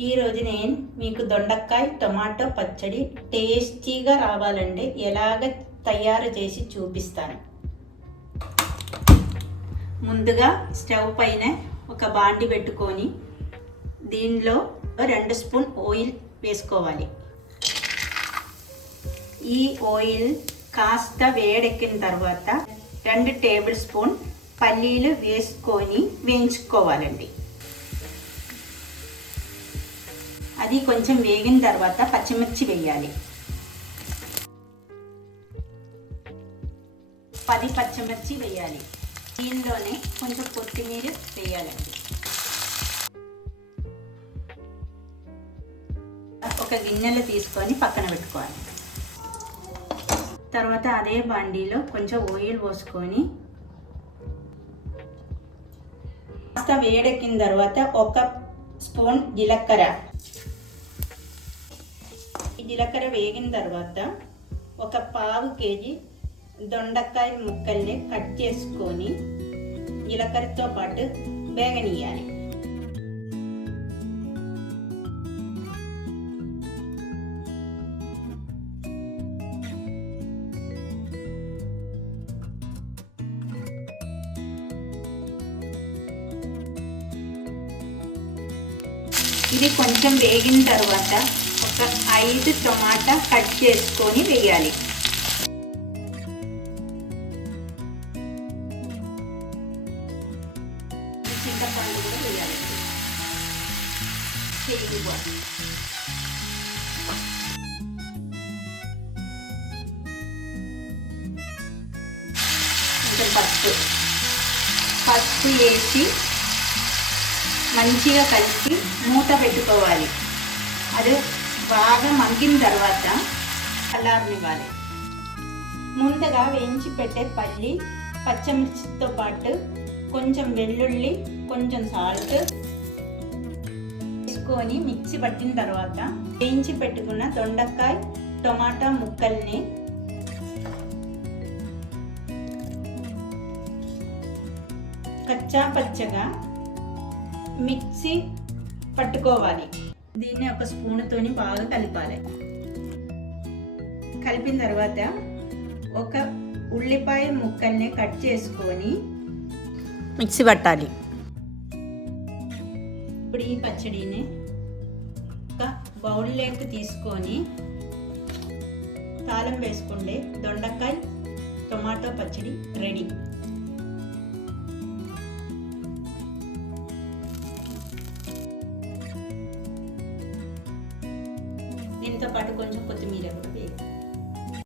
ఈరోజు నేను మీకు దొండకాయ టొమాటో పచ్చడి టేస్టీగా రావాలంటే ఎలాగ తయారు చేసి చూపిస్తాను. ముందుగా స్టవ్ పైన ఒక బాండి పెట్టుకొని దీనిలో 2 స్పూన్ ఆయిల్ వేసుకోవాలి. ఈ ఆయిల్ కాస్త వేడెక్కిన తర్వాత 2 టేబుల్ స్పూన్ పల్లీలు వేసుకొని వేయించుకోవాలండి. అది కొంచెం వేగిన తర్వాత పచ్చిమిర్చి వేయాలి. 10 పచ్చిమిర్చి వేయాలి. దీనిలోనే కొంచెం కొత్తిమీర వేయాలండి. ఒక గిన్నెలో తీసుకొని పక్కన పెట్టుకోవాలి. తర్వాత అదే బాండీలో కొంచెం ఆయిల్ పోసుకొని కాస్త వేడెక్కిన తర్వాత 1 స్పూన్ జీలకర్ర. ఈ జీలకర్ర వేగిన తర్వాత 1/4 కేజీ దొండకాయ ముక్కల్ని కట్ చేసుకొని జీలకర్రతో పాటు వేగనీయాలి. ఇది కొంచెం వేగిన తర్వాత ఒక 5 టమాటా కట్ చేసుకొని వేయాలి. చింతపండు కూడా వేయాలి. ఇంకా పసుపు వేసి మంచిగా కలిపి మూత పెట్టుకోవాలి. అది బాగా మగ్గిన తర్వాత చల్లారనివ్వాలి. ముందుగా వేయించి పెట్టే పచ్చిమిర్చితో పాటు కొంచెం వెల్లుల్లి, కొంచెం సాల్ట్ వేసుకొని మిక్సీ పట్టిన తర్వాత వేయించి పెట్టుకున్న దొండకాయ టమాటా ముక్కల్ని కచ్చా పచ్చగా మిక్సీ పట్టుకోవాలి. దీన్ని ఒక స్పూన్తోని బాగా కలపాలి. కలిపిన తర్వాత ఒక ఉల్లిపాయ ముక్కల్ని కట్ చేసుకొని మిక్సీ పట్టాలి. ఇప్పుడు ఈ పచ్చడిని ఒక బౌల్లోకి తీసుకొని తాళం వేసుకుంటే దొండకాయ టొమాటో పచ్చడి రెడీ. దీంతో పాటు కొంచెం కొత్తిమీర.